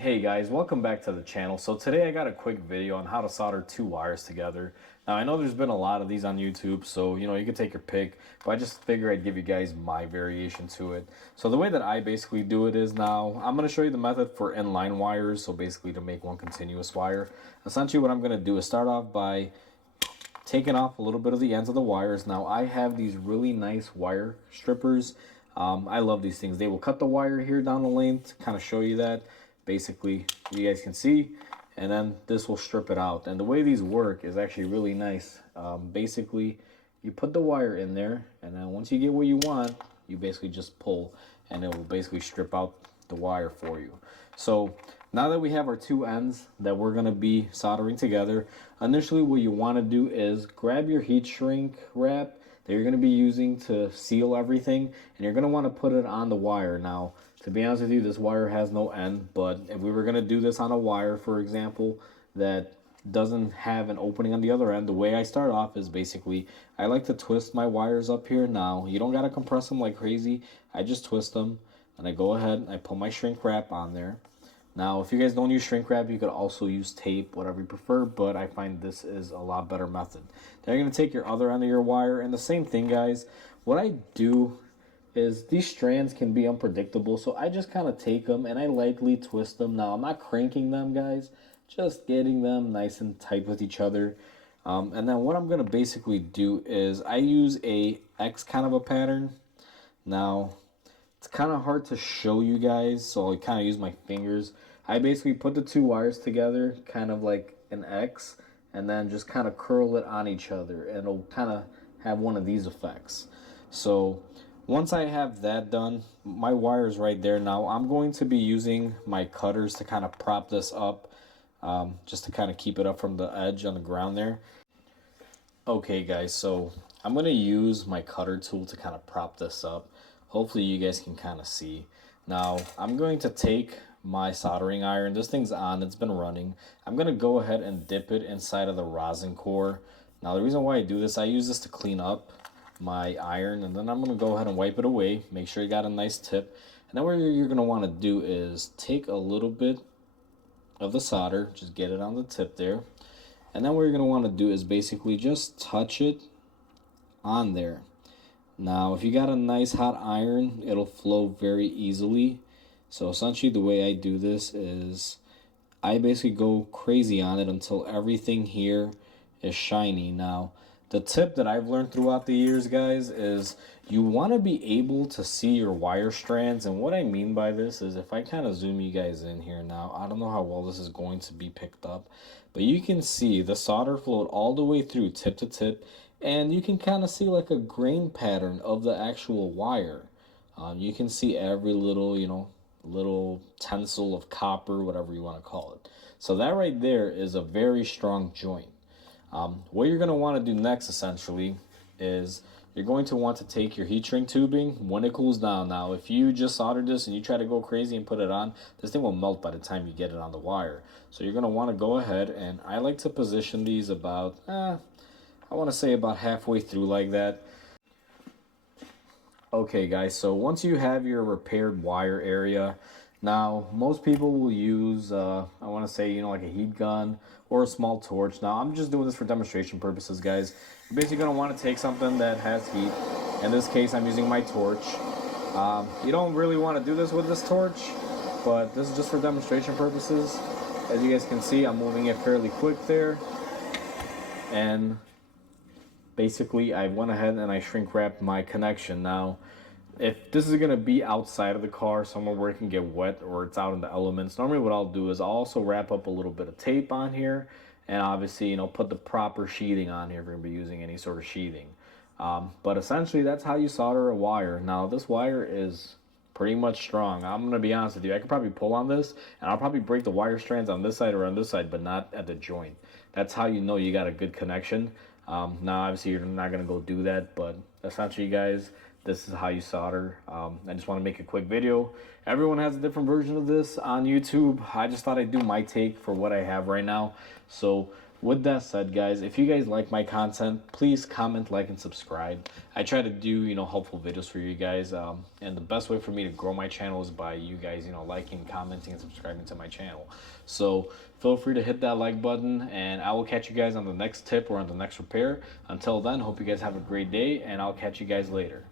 Hey guys, welcome back to the channel. So today I got a quick video on how to solder two wires together. Now I know there's been a lot of these on YouTube, so you can take your pick, but I just figure I'd give you guys my variation to it. So the way that I basically do it is, now I'm going to show you the method for inline wires, so basically to make one continuous wire. Essentially what I'm going to do is start off by taking off a little bit of the ends of the wires. Now I have these really nice wire strippers. I love these things. They will cut the wire here down the length, kind of show you that. Basically, you guys can see, and then this will strip it out. And the way these work is actually really nice. Basically, you put the wire in there, and then once you get what you want, you basically just pull, and it will basically strip out the wire for you. So now that we have our two ends that we're going to be soldering together, initially what you want to do is grab your heat shrink wrap that you're going to be using to seal everything, and you're going to want to put it on the wire. Now, to be honest with you, this wire has no end, but if we were going to do this on a wire, for example, that doesn't have an opening on the other end, the way I start off is basically I like to twist my wires up here. Now, you don't got to compress them like crazy. I just twist them, and I go ahead and I put my shrink wrap on there. Now, if you guys don't use shrink wrap, you could also use tape, whatever you prefer, but I find this is a lot better method. Then you're going to take your other end of your wire, and the same thing, guys. What I do is these strands can be unpredictable, so I just kind of take them and I lightly twist them. Now, I'm not cranking them, guys, just getting them nice and tight with each other. And then what I'm going to basically do is I use a X kind of a pattern. Now, it's kind of hard to show you guys, so I kind of use my fingers. I basically put the two wires together, kind of like an X, and then just kind of curl it on each other, and it'll kind of have one of these effects. So once I have that done, my wire's right there. Now I'm going to be using my cutters to kind of prop this up, just to kind of keep it up from the edge on the ground there. Okay guys, so I'm going to use my cutter tool to kind of prop this up. Hopefully you guys can kind of see. Now I'm going to take my soldering iron. This thing's on, it's been running. I'm going to go ahead and dip it inside of the rosin core. Now the reason why I do this, I use this to clean up my iron, and then I'm going to go ahead and wipe it away. Make sure you got a nice tip. And then what you're going to want to do is take a little bit of the solder, just get it on the tip there. And then what you're going to want to do is basically just touch it on there. Now, if you got a nice hot iron, it'll flow very easily. So essentially the way I do this is I basically go crazy on it until everything here is shiny. Now, the tip that I've learned throughout the years, guys, is you want to be able to see your wire strands. And what I mean by this is, if I kind of zoom you guys in here now, I don't know how well this is going to be picked up, but you can see the solder flowed all the way through tip to tip, and you can kind of see like a grain pattern of the actual wire. You can see every little, little tensile of copper, whatever you want to call it. So that right there is a very strong joint. What you're going to want to do next, essentially, is you're going to want to take your heat shrink tubing when it cools down. Now, if you just soldered this and you try to go crazy and put it on, this thing will melt by the time you get it on the wire. So you're going to want to go ahead, and I like to position these about, I want to say about halfway through like that. Okay, guys, so once you have your repaired wire area, now most people will use, I want to say, like a heat gun or a small torch. Now, I'm just doing this for demonstration purposes, guys. You're basically going to want to take something that has heat. In this case, I'm using my torch. You don't really want to do this with this torch, but this is just for demonstration purposes. As you guys can see, I'm moving it fairly quick there. And basically, I went ahead and I shrink wrapped my connection. Now, if this is going to be outside of the car, somewhere where it can get wet or it's out in the elements, normally what I'll do is I'll also wrap up a little bit of tape on here, and obviously, put the proper sheathing on here if you're going to be using any sort of sheathing. But essentially, that's how you solder a wire. Now, this wire is pretty much strong. I'm going to be honest with you. I could probably pull on this, and I'll probably break the wire strands on this side or on this side, but not at the joint. That's how you know you got a good connection. Now, obviously, you're not going to go do that, but essentially, guys, this is how you solder. I just want to make a quick video. Everyone has a different version of this on YouTube. I just thought I'd do my take for what I have right now. So with that said, guys, if you guys like my content, please comment, like, and subscribe. I try to do, helpful videos for you guys. And the best way for me to grow my channel is by you guys, liking, commenting, and subscribing to my channel. So feel free to hit that like button, and I will catch you guys on the next tip or on the next repair. Until then, hope you guys have a great day, and I'll catch you guys later.